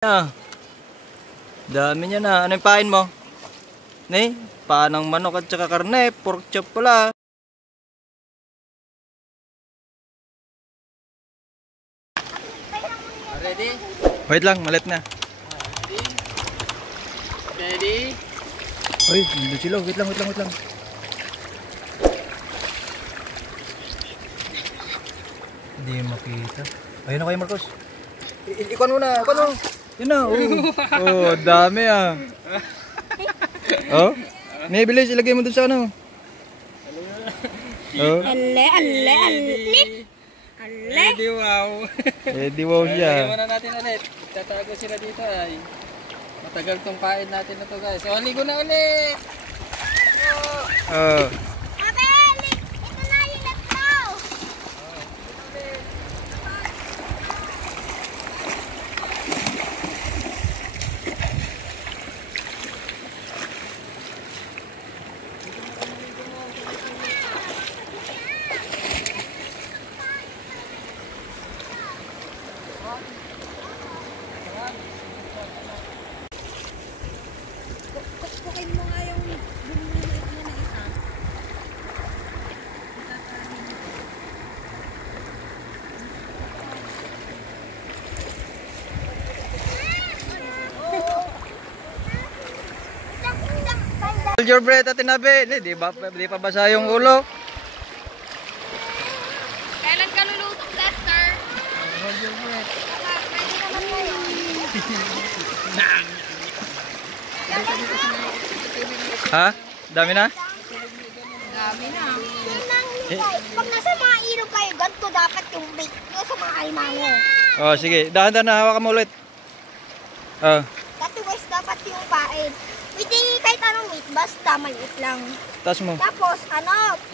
Ah, dami niya na. Ano yung pain mo? Ne? Panang manok at saka karne. Pork chop pala. Ready? Wait lang, malit na. Ready? Ready? Uy, hindi sila. Wait lang. Hindi makita. Ayun na kayo, Marcos. Ikuan mo na, Yun na, oh, dami ah. Oh, may bilis, ilagay mo dun sa ano. Oh. Ready, wow. Di wow siya. Lagyan muna natin ulit. Tatago sila dito ay. Matagal tong pain natin na to guys. So, ligo na ulit. Oh. Ito na yung letnaw. Kukukin mo nga yung bumiliit niya na isa. Hold your breath at tinabi. Di pa basa yung ulo. Kailan ka lulusong, Lester? Hold your breath. Pwede naman kayo. Ha? Dami na? Dami na. Pag nasa mga ilog kayo, ganito dapat yung bait nyo sa mga alimango. Oh, sige. Dahan-dahan na, hawakan mo ulit. Oh. Dati guys, dapat yung pain. Pwede kahit anong meat, basta maliit lang. Taas mo. Tapos,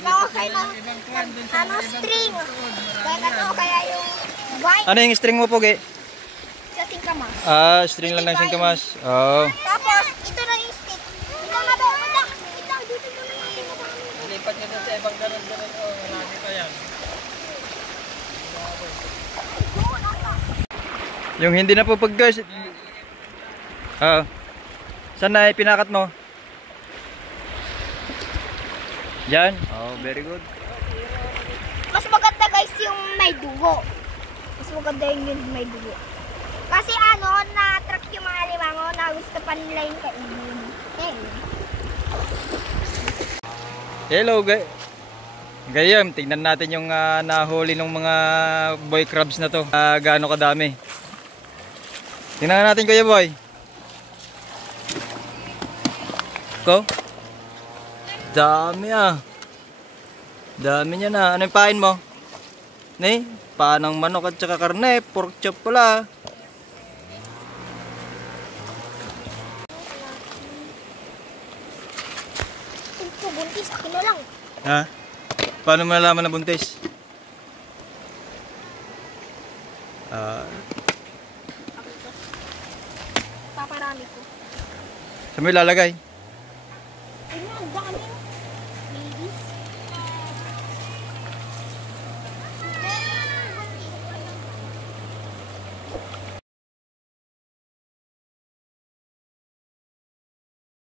bawa kayo ng string. Kaya yung white Ano yung string mo, Pogi? sa singkamas. Ah, string lang ng singkamas. Oh. Tapos, ito na yung stick. Ito nga ba? Ito, dito na yung Lipat nyo doon sa ibang ganun. Oh, malaki pa yan. Yung hindi na po guys. Oo. Saan na pinakat mo? Diyan? Oh, very good. Mas maganda guys yung may dugo. Mas maganda yung may dugo. Kasi na-attract yung mga limango na gusto pa nila yung kainin. Hello guys. Gayam, tingnan natin yung nahuli ng mga boy crabs na to. Gaano kadami. Tingnan natin Kuya Boy. Ko? Dami ah. Dami niya na. Ano yung pain mo? Ne? Panang manok at saka karne. Pork chop pala. Ito, buntis. Akin na lang. Ha? Paano malalaman na buntis? Paparami ko. Saan mo ilalagay? Ayun, ang dami.